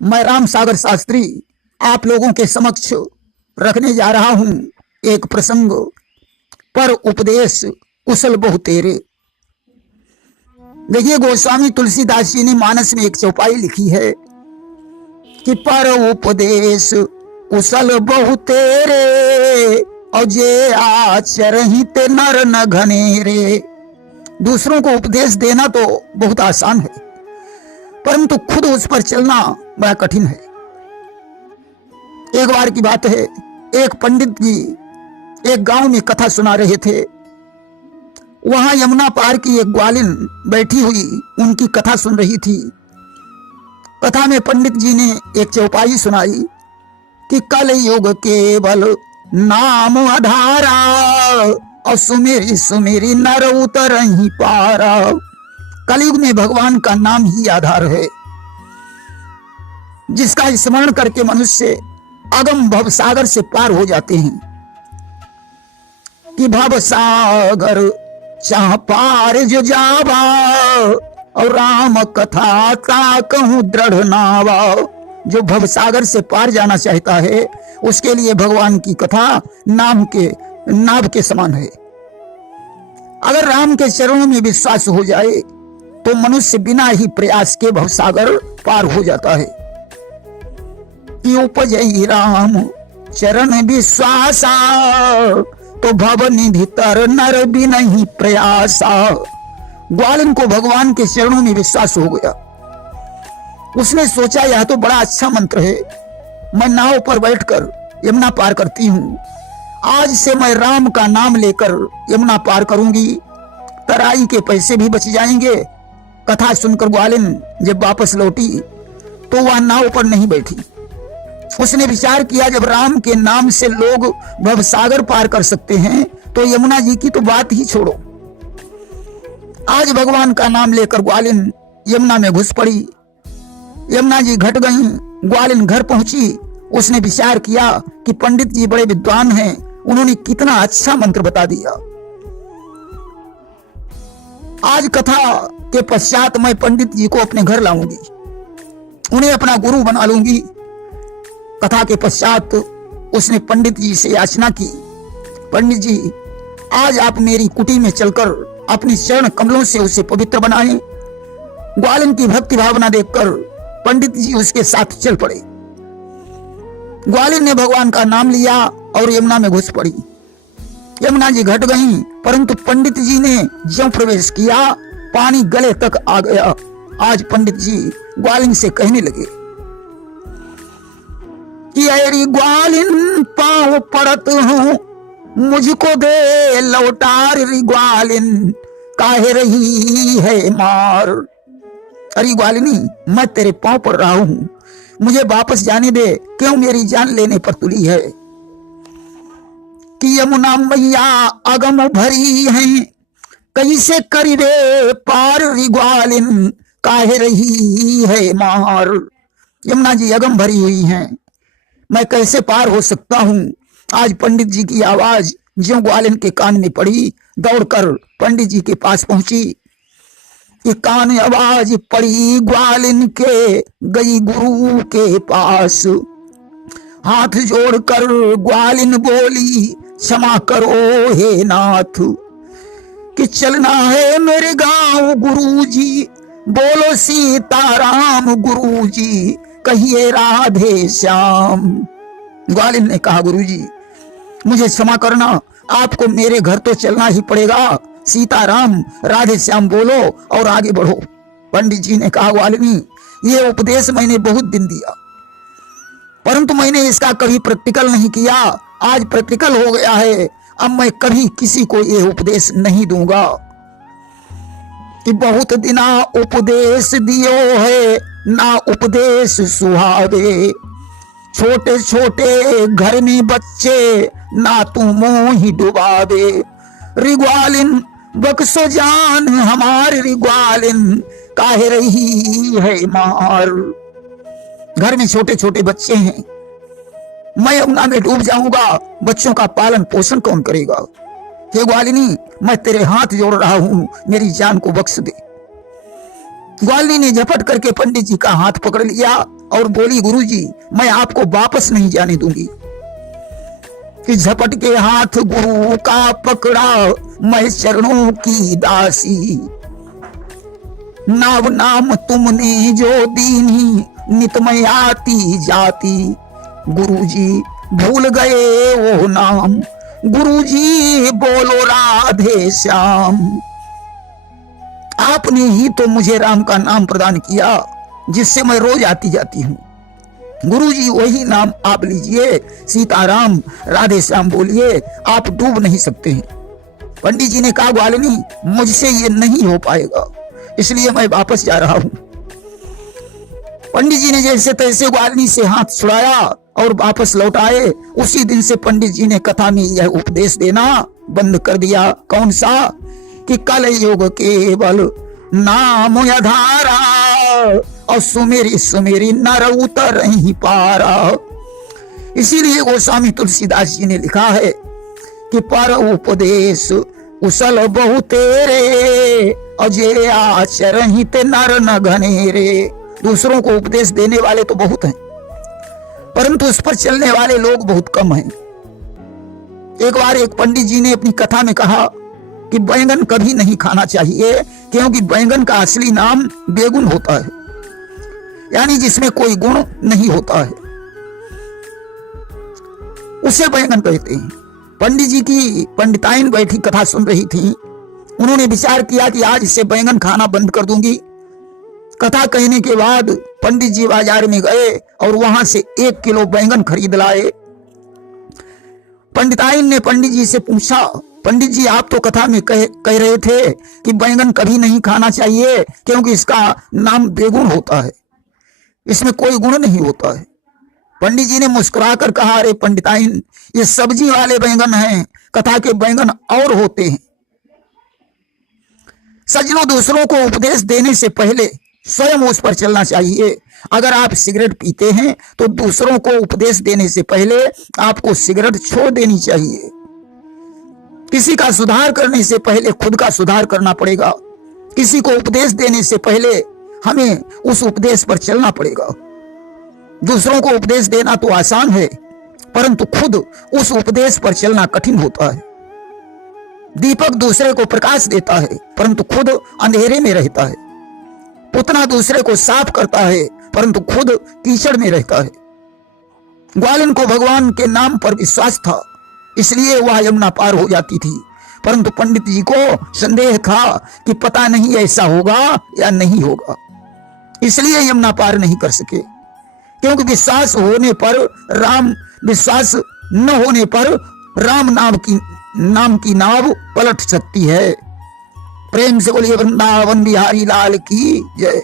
मैं राम सागर शास्त्री आप लोगों के समक्ष रखने जा रहा हूं एक प्रसंग। पर उपदेश कुशल बहु तेरे। देखिए, गोस्वामी तुलसीदास जी ने मानस में एक चौपाई लिखी है कि पर उपदेश कुशल बहु तेरे और जे आचरहित नर न घनेरे। दूसरों को उपदेश देना तो बहुत आसान है, परंतु खुद उस पर चलना बड़ा कठिन है। एक बार की बात है, एक पंडित जी एक गांव में कथा सुना रहे थे। वहां यमुना पार की एक ग्वालिन बैठी हुई उनकी कथा सुन रही थी। कथा में पंडित जी ने एक चौपाई सुनाई कि कल युग केवल नाम आधारा और सुमेरी सुमेरी नर उतर ही पारा। कलयुग में भगवान का नाम ही आधार है, जिसका स्मरण करके मनुष्य अगम भव सागर से पार हो जाते हैं। कि भव सागर चाह पार जो जावा और राम कथा का कहूं दृढ़ नावा। जो भव सागर से पार जाना चाहता है उसके लिए भगवान की कथा नाम के नाव के समान है। अगर राम के चरणों में विश्वास हो जाए तो मनुष्य बिना ही प्रयास के भवसागर पार हो जाता है। उपजई राम चरण विश्वासा तो भव निधि तर नर भी नहीं प्रयासा। ग्वालिन को भगवान के चरणों में विश्वास हो गया। उसने सोचा यह तो बड़ा अच्छा मंत्र है, मैं नाव पर बैठकर यमुना पार करती हूँ। आज से मैं राम का नाम लेकर यमुना पार करूंगी, तराई के पैसे भी बच जाएंगे। कथा सुनकर ग्वालिन जब वापस लौटी तो वह नाव पर नहीं बैठी। उसने विचार किया, जब राम के नाम से लोग भवसागर पार कर सकते हैं तो यमुना जी की तो बात ही छोड़ो। आज भगवान का नाम लेकर ग्वालिन यमुना में घुस पड़ी। यमुना जी घट गई, ग्वालिन घर पहुंची। उसने विचार किया कि पंडित जी बड़े विद्वान हैं, उन्होंने कितना अच्छा मंत्र बता दिया। आज कथा के पश्चात मैं पंडित जी को अपने घर लाऊंगी, उन्हें अपना गुरु बना लूंगी। कथा के पश्चात उसने पंडित जी से याचना की, पंडित जी आज आप मेरी कुटी में चलकर अपनी चरण कमलों से उसे पवित्र बनाएं। ग्वालिन की भक्ति भावना देखकर पंडित जी उसके साथ चल पड़े। ग्वालिन ने भगवान का नाम लिया और यमुना में घुस पड़ी। यमुना जी घट गईं, परंतु पंडित जी ने ज्यों प्रवेश किया पानी गले तक आ गया। आज पंडित जी ग्वालिन से कहने लगे कि अरे ग्वालिन पांव पड़त हूं, मुझको दे लौटार री ग्वालिन काहे रही है मार। अरे ग्वालिनी, मैं तेरे पांव पड़ रहा हूं, मुझे वापस जाने दे, क्यों मेरी जान लेने पर तुली है। कि यमुना मैया अगम भरी हैं, कैसे करीबे पार री ग्वालिन काहे रही है मार। यमुना जी अगम भरी हुई हैं, मैं कैसे पार हो सकता हूं। आज पंडित जी की आवाज ज्यों ग्वालिन के कान में पड़ी, दौड़कर पंडित जी के पास पहुंची। कि कान आवाज पड़ी ग्वालिन के, गई गुरु के पास। हाथ जोड़कर ग्वालिन बोली, क्षमा करो हे नाथ। कि चलना है मेरे गांव गुरुजी, बोलो सीताराम गुरुजी, कहिए राधे श्याम। ग्वालिन ने कहा, गुरुजी मुझे क्षमा करना, आपको मेरे घर तो चलना ही पड़ेगा। सीताराम राधे श्याम बोलो और आगे बढ़ो। पंडित जी ने कहा, ग्वालिनी ये उपदेश मैंने बहुत दिन दिया, परंतु मैंने इसका कभी प्रैक्टिकल नहीं किया। आज प्रैक्टिकल हो गया है, अब मैं कभी किसी को ये उपदेश नहीं दूंगा। कि बहुत दिना उपदेश दियो है, ना उपदेश सुहावे। छोटे छोटे घर में बच्चे, ना तू मोहि डुबावे। रिग्वालिन बक्सो जान हमारे, रिग्वालिन काहे रही है मार। घर में छोटे छोटे बच्चे हैं, मैं यमुना में डूब जाऊंगा, बच्चों का पालन पोषण कौन करेगा। हे ग्वालिनी, मैं तेरे हाथ जोड़ रहा हूं, मेरी जान को बख्श दे। ग्वालिनी ने झपट करके पंडित जी का हाथ पकड़ लिया और बोली, गुरुजी मैं आपको वापस नहीं जाने दूंगी। कि झपट के हाथ गुरु का पकड़ा मैं चरणों की दासी, नाम नाम तुमने जो दीनी नित में आती जाती, गुरुजी भूल गए वो नाम, गुरुजी बोलो राधे श्याम। आपने ही तो मुझे राम का नाम प्रदान किया जिससे मैं रोज आती जाती हूँ। गुरुजी वही नाम आप लीजिए, सीताराम राधे श्याम बोलिए, आप डूब नहीं सकते हैं। पंडित जी ने कहा, ग्वालिनी मुझसे ये नहीं हो पाएगा, इसलिए मैं वापस जा रहा हूं। पंडित जी ने जैसे तैसे ग्वालिनी से हाथ छुड़ाया और वापस लौट आए। उसी दिन से पंडित जी ने कथा में यह उपदेश देना बंद कर दिया। कौन सा? कि कल युग केवल नाम आधारा और सुमेरी सुमेरी नर उतर ही पारा। इसीलिए गोस्वामी तुलसीदास जी ने लिखा है कि पर उपदेश कुशल बहु तेरे, अजय आचरहित नर न घनेरे। दूसरों को उपदेश देने वाले तो बहुत हैं, परंतु उस पर चलने वाले लोग बहुत कम हैं। एक बार एक पंडित जी ने अपनी कथा में कहा कि बैंगन कभी नहीं खाना चाहिए, क्योंकि बैंगन का असली नाम बेगुन होता है, यानी जिसमें कोई गुण नहीं होता है, उसे बैंगन कहते हैं। पंडित जी की पंडिताइन बैठी कथा सुन रही थी। उन्होंने विचार किया कि आज से बैंगन खाना बंद कर दूंगी। कथा कहने के बाद पंडित जी बाजार में गए और वहां से 1 किलो बैंगन खरीद लाए। पंडिताइन ने पंडित जी से पूछा, पंडित जी आप तो कथा में कह रहे थे कि बैंगन कभी नहीं खाना चाहिए क्योंकि इसका नाम बेगुन होता है, इसमें कोई गुण नहीं होता है। पंडित जी ने मुस्कुराकर कहा, अरे पंडिताइन ये सब्जी वाले बैंगन हैं, कथा के बैंगन और होते हैं। सज्जनों, दूसरों को उपदेश देने से पहले स्वयं उस पर चलना चाहिए। अगर आप सिगरेट पीते हैं तो दूसरों को उपदेश देने से पहले आपको सिगरेट छोड़ देनी चाहिए। किसी का सुधार करने से पहले खुद का सुधार करना पड़ेगा। किसी को उपदेश देने से पहले हमें उस उपदेश पर चलना पड़ेगा। दूसरों को उपदेश देना तो आसान है, परंतु खुद उस उपदेश पर चलना कठिन होता है। दीपक दूसरे को प्रकाश देता है, परंतु खुद अंधेरे में रहता है। पुतना दूसरे को साफ करता है, परंतु खुद कीचड़ में रहता है। ग्वालिन को भगवान के नाम पर विश्वास था, इसलिए वह यमुना पार हो जाती थी, परंतु पंडित जी को संदेह था कि पता नहीं ऐसा होगा या नहीं होगा, इसलिए यमुना पार नहीं कर सके। क्योंकि विश्वास होने पर राम, विश्वास न होने पर राम नाम की नाव पलट सकती है। प्रेम से बोलिए वृंदावन बिहारी लाल की जय।